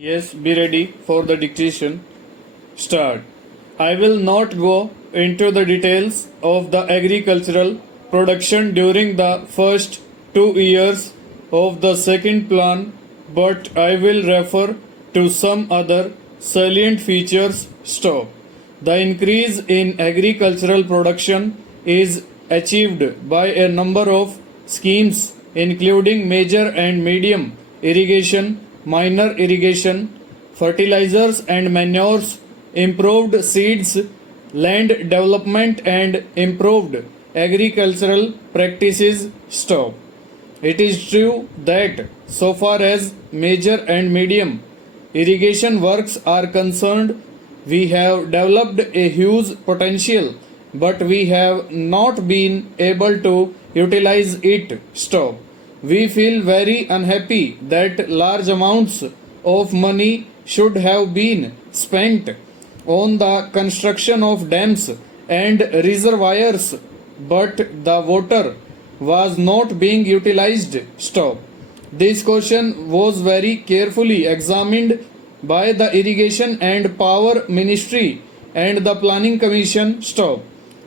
Yes, be ready for the dictation. Start. I will not go into the details of the agricultural production during the first 2 years of the second plan, but I will refer to some other salient features. Stop. The increase in agricultural production is achieved by a number of schemes, including major and medium irrigation, minor irrigation, fertilizers and manures, improved seeds, land development, and improved agricultural practices. Stop. It is true that so far as major and medium irrigation works are concerned, we have developed a huge potential, but we have not been able to utilize it. Stop. We feel very unhappy that large amounts of money should have been spent on the construction of dams and reservoirs, but the water was not being utilized. Stop. This question was very carefully examined by the Irrigation and Power Ministry and the Planning Commission. Stop.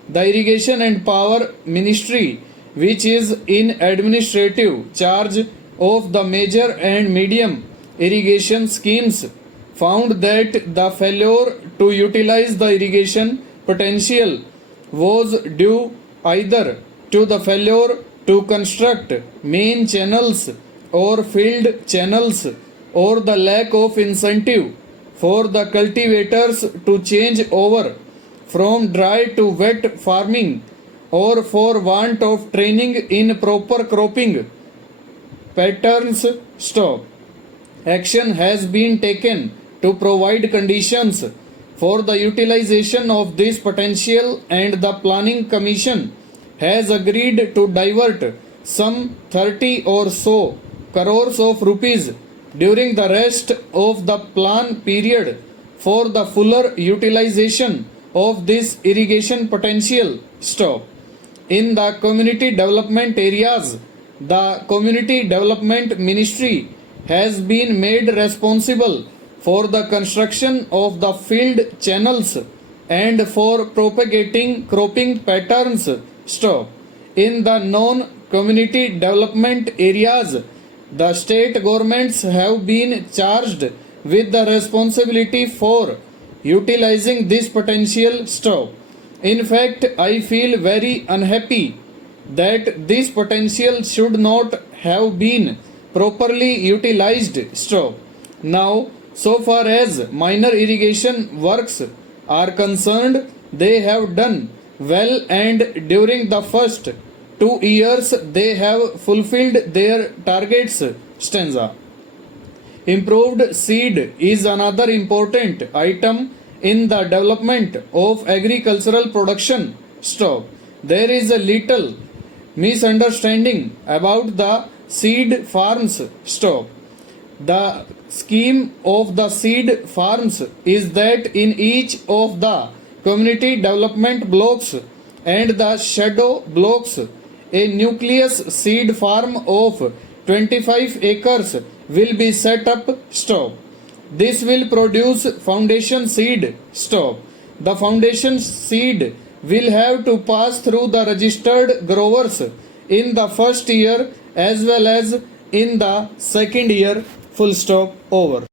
The Irrigation and Power Ministry, which is in administrative charge of the major and medium irrigation schemes, found that the failure to utilize the irrigation potential was due either to the failure to construct main channels or field channels, or the lack of incentive for the cultivators to change over from dry to wet farming, or for want of training in proper cropping patterns. Stop. Action has been taken to provide conditions for the utilization of this potential, and the Planning Commission has agreed to divert some 30 or so crores of rupees during the rest of the plan period for the fuller utilization of this irrigation potential. Stop. In the community development areas, the Community Development Ministry has been made responsible for the construction of the field channels and for propagating cropping patterns. Stop. In the non-community development areas, the state governments have been charged with the responsibility for utilizing this potential. Stop. In fact, I feel very unhappy that this potential should not have been properly utilized. Stop. Now, so far as minor irrigation works are concerned, they have done well, and during the first 2 years they have fulfilled their targets. Stanza. Improved seed is another important item in the development of agricultural production. Stop. There is a little misunderstanding about the seed farms. Stop. The scheme of the seed farms is that in each of the community development blocks and the shadow blocks, a nucleus seed farm of 25 acres will be set up. Stop. This will produce foundation seed. Stop. The foundation seed will have to pass through the registered growers in the first year as well as in the second year. Full stop. Over.